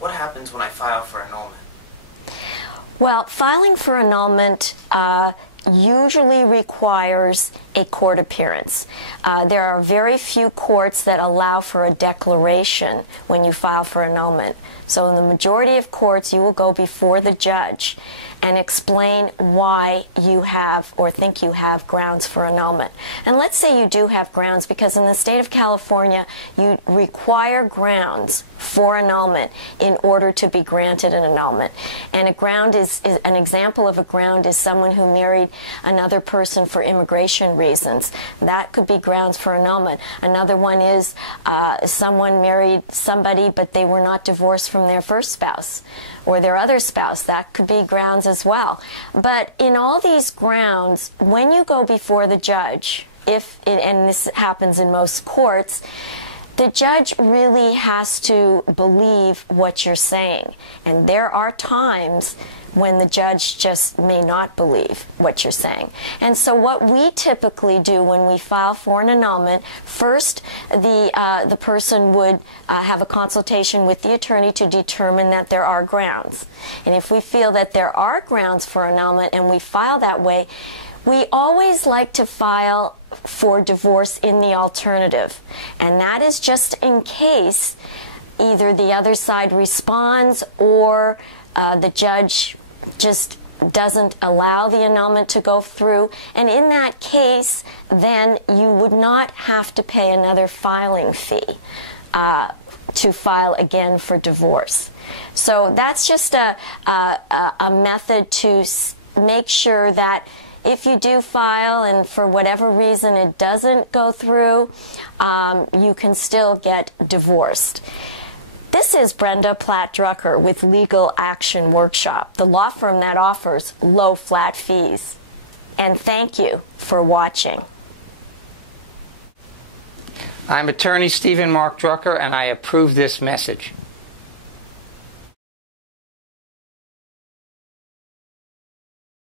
what happens when I file for annulment? Well, filing for annulment usually requires a court appearance. There are very few courts that allow for a declaration when you file for annulment. So in the majority of courts, you will go before the judge and explain why you have or think you have grounds for annulment. And let's say you do have grounds, because in the state of California, you require grounds for annulment in order to be granted an annulment. And a ground is an example of a ground is someone who married another person for immigration reasons. That could be grounds for annulment. Another one is someone married somebody but they were not divorced from their first spouse or their other spouse. That could be grounds as well. But in all these grounds, when you go before the judge, and this happens in most courts, the judge really has to believe what you're saying. And there are times when the judge just may not believe what you're saying. And so what we typically do when we file for an annulment, first the person would have a consultation with the attorney to determine that there are grounds. And if we feel that there are grounds for annulment and we file that way, we always like to file for divorce in the alternative. And that is just in case either the other side responds or the judge just doesn't allow the annulment to go through. And in that case, then you would not have to pay another filing fee to file again for divorce. So that's just a method to make sure that if you do file and for whatever reason it doesn't go through, you can still get divorced. This is Brenda Platt-Drucker with Legal Action Workshop, the law firm that offers low flat fees. And thank you for watching. I'm attorney Stephen Mark Drucker, and I approve this message.